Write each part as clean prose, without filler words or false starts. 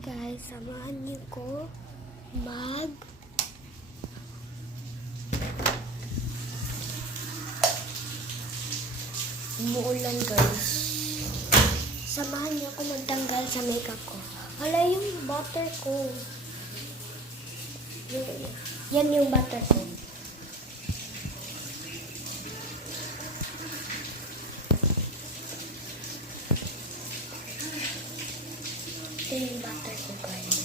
guys, samahan niyo ko umuulan guys. Samahan niyo ako magtanggal sa makeup ko. Hala, yung butter ko. Yan yung butter ko. Ito yung butter ko guys.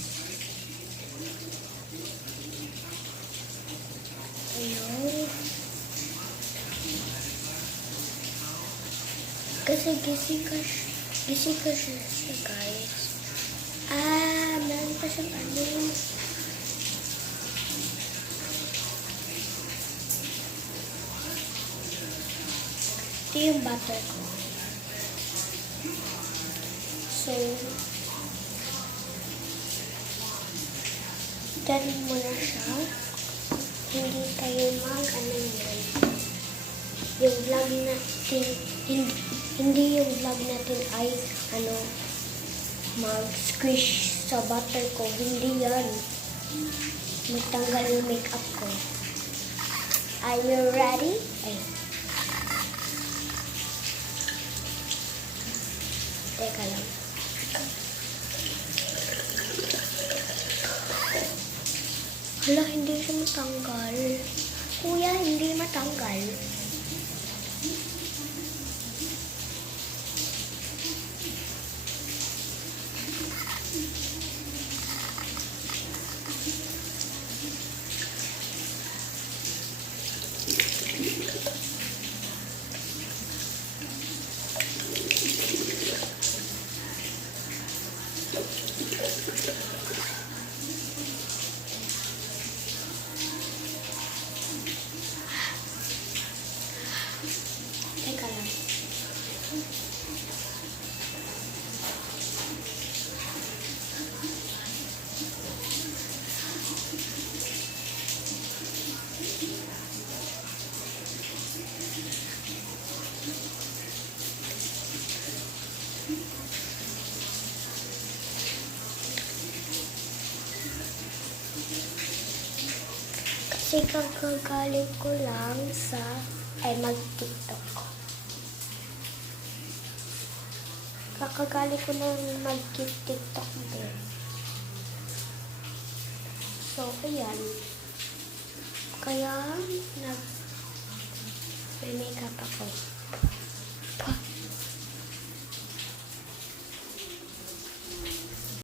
Ayun. Kasi gising ka siya guys. Meron pa siyang ano. Ito yung butter ko. So, dalhin mo na siya. Hindi tayo ano yan. Yung vlog natin, hindi yung vlog natin ay mag-squish sa butter ko. Hindi yan. Magtanggal yung makeup ko. Are you ready? Teka lang. Hala, hindi siya matanggal. Kuya, hindi matanggal. Teka lang. Kasi kakagaling ko lang sa mag-TikTok. Kakagaling ko lang mag-TikTok din. So, ayan. Kaya, nag-makeup ako.